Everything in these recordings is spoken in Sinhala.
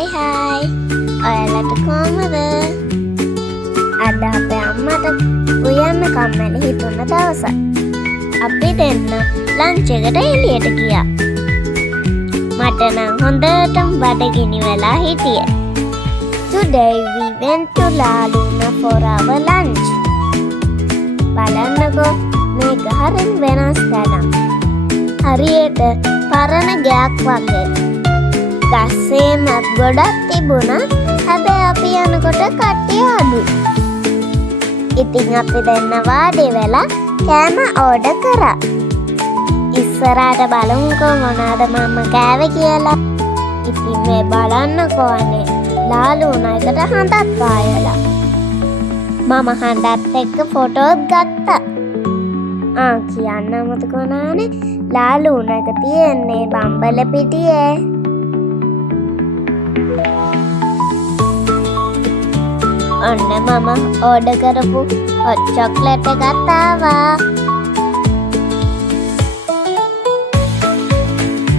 Hai. ඔයාලට කොහමද? අද අපේ අම්මට උයන්න කම්මැලි හිතුන දවසක්. අපි දෙන්න ලන්ච් එකට එළියට ගියා. මට නම් හොඳටම බඩගිනි වෙලා හිටියේ. Today we went to La Luna for our lunch. බලන්නකෝ මේක හරිම වෙනස් තැනක්. හරියට පරණ ගයක් වගේ. ගස්සේ මත් ගොඩක් තිබුණා. හැබැයි අපි යනකොට කට්ටිය අඩුයි. ඉතින් අපි දෙන්න වාඩි වෙලා කෑම ඕඩර් කරා. ඉස්සරහට බලමුකෝ මොනවද මම කෑවේ කියලා. ඉතින් මේ බලන්නකෝ අනේ ලා ලූනා එකට හඳක් පායලා. මම හඳත් එක්ක ෆොටෝත් ගත්තා. කියන්න අමතක වුණානේ ලා ලූනා එක තියෙන්නේ බම්බලපිටියේ. ඔන්න මම ඕඩර් කරපු හොට් චොක්ලට් එකක් ආවා.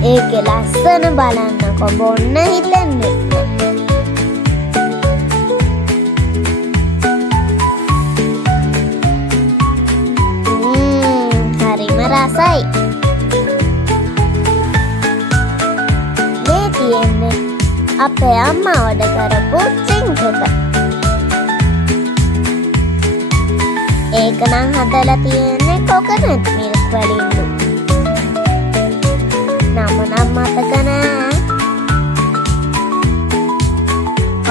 ඒකේ ලස්සන බලන්නකො බොන්න හිතෙන්නේ. හරිම රසයි. මේ තියෙන්නේ අපේ අම්මා ඕඩර් කරපු ඩ්‍රින්ක් එක. ඒක නම් හදලා තියෙන්නේ කොකනට් මිල්ක් වලින්ලු. නම නම් මතක නෑ.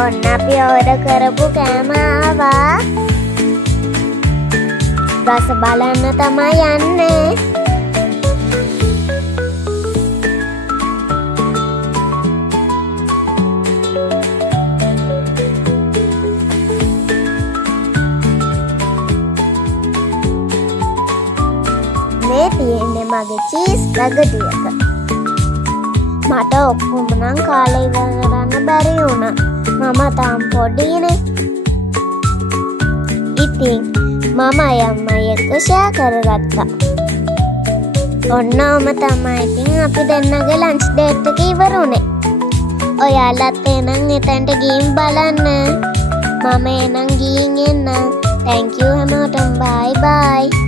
ඔන්න අපි ඕඩර් කරපු කෑම ආවා. රස බලන්න තමයි යන්නේ. මේ තියෙන්නේ මගේ චීස් පැකටි එක. මට ඔක්කොම නම් කාලේ ඉවර කරන්න බැරි වුණා. මම තාම පොඩිනේ. ඉතින් මම අම්මයි එක්ක ෂෙයා කරගත්තා. ඔන්නම තමයි ඉතින් අපි දෙන්නගේ ලන්ච් ඩේට් එක ඉවර වුණේ. ඔයාලත් එනං එතනට ගිහින් බලන්න. මම එනං ගිහින් එන්න. Thank you හැමෝටම bye bye.